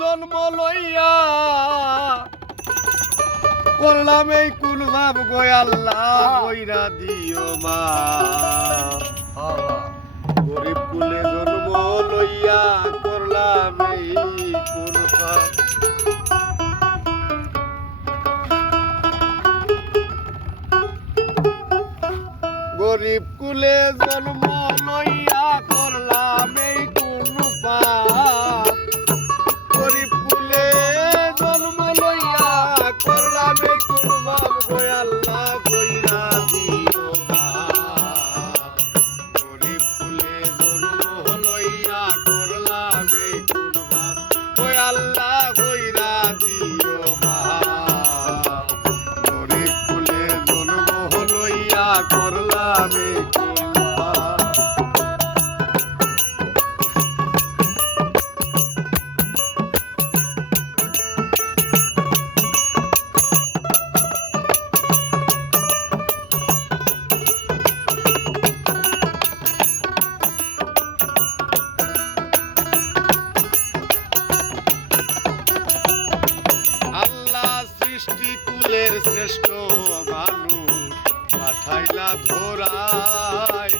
জন্ম লইয়া করলাম এই কোন ভাব গো আল্লাহ কইরা দিও মা গরিব কুলে জন্ম লইয়া করলাম এই কোন ভাব গরিব কুলে জন্ম লইয়া করলাম এই কোন পাপ গরিব কুলে জন্ম লইয়া করলাম এই কোন পাপ গো আল্লাহ কইরা দিও মা গরিব কুলে জন্ম লইয়া করলাম এই কোন পাপ গো আল্লাহ কইরা দিও মা গরিব কুলে জন্ম লইয়া করলাম এই কোন পাপ সৃষ্টিকুলের শ্রেষ্ঠ মানুষ পাঠাইলা ধরায়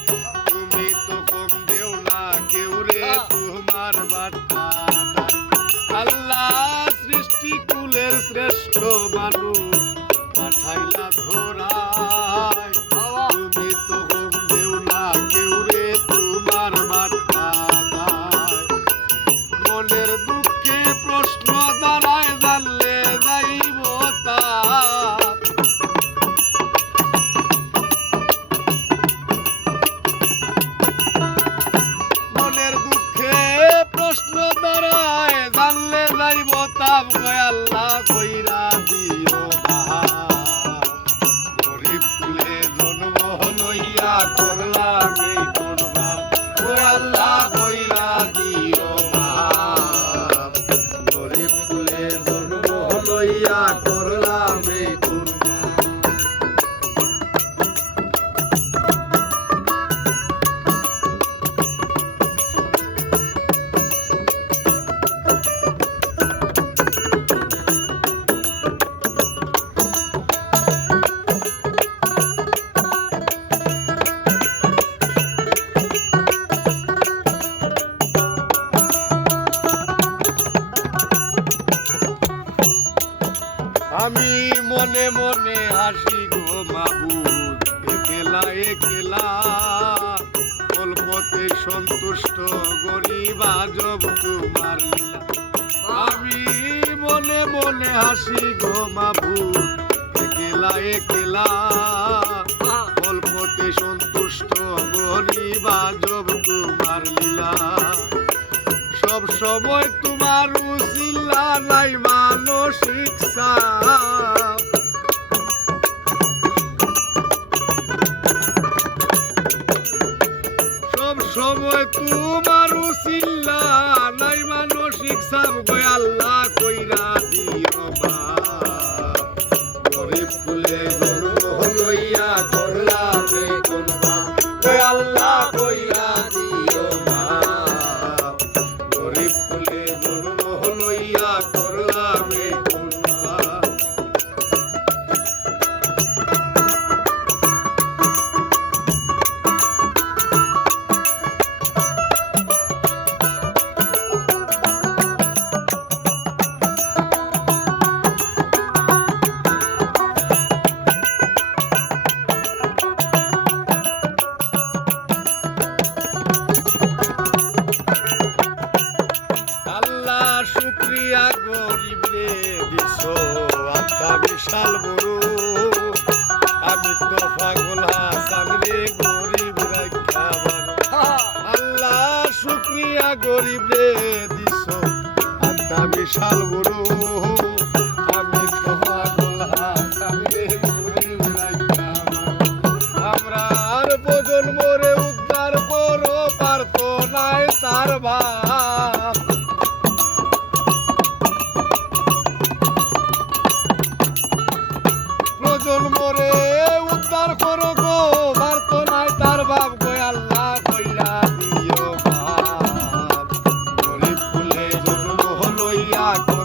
তুমি তো কম দেও না কেউ রে তোমার বার্তা আল্লাহ সৃষ্টিকুলের শ্রেষ্ঠ মানুষ পাঠাইলা ধরায় তুমি তো কম দেও না কেউ রে তোমার বার্তা মনের দুঃখে প্রশ্ন দাঁড়ায় জানলে যাইব মনের দুঃখে প্রশ্ন দাঁড়ায় জানলে যাইব তাপ গয় আল্লাহ কইরা দিও মা গরিব কুলে জন্ম লইয়া করলাম এই কোন পাপ গয় আল্লাহ কইরা দিও মা গরিব কুলে জন্ম লইয়া করলাম এই কোন আমি মনে মনে হাসি গো মাবুদ একলা একলা অল্পতে সন্তুষ্ট গরিব আজব তোমার লীলা আমি মনে মনে হাসি গো মাবুদ একলা একলা অল্পতে সন্তুষ্ট গরিব আজব তোমার লীলা সব সময় তোমার উসিলা নাই মানসিক চাপ সব সময় তোমার উসিলা নাই মানসিক চাপ গো আল্লাহ কইরা দিও মা গরিব কুলে জন্ম লইয়া করলাম এই কোন পাপ গো আল্লাহ কইরা দিও মা গরিব কুলে জন্ম লইয়া করলাম এই কোন পাপ শুক্রিয়া গরিব রে দিছো আত্মা বিশাল বড় আমি তো পাগল হাসান রে গরিব রাখা বানো আল্লাহ শুক্রিয়া গরিব রে দিছো আত্মা বিশাল বড় আমি তো পাগল হাসান রে গরিব রাখা বানো আমরা আর প্রজন্ম রে উদ্ধার করো পারতো নাই তার ভাব জন্মরে উদ্ধার করো গো ভারত নাই তার বাপ গো আল্লাহ কইরা দিও বাপ গরিব কুলে জন্ম লইয়া করলাম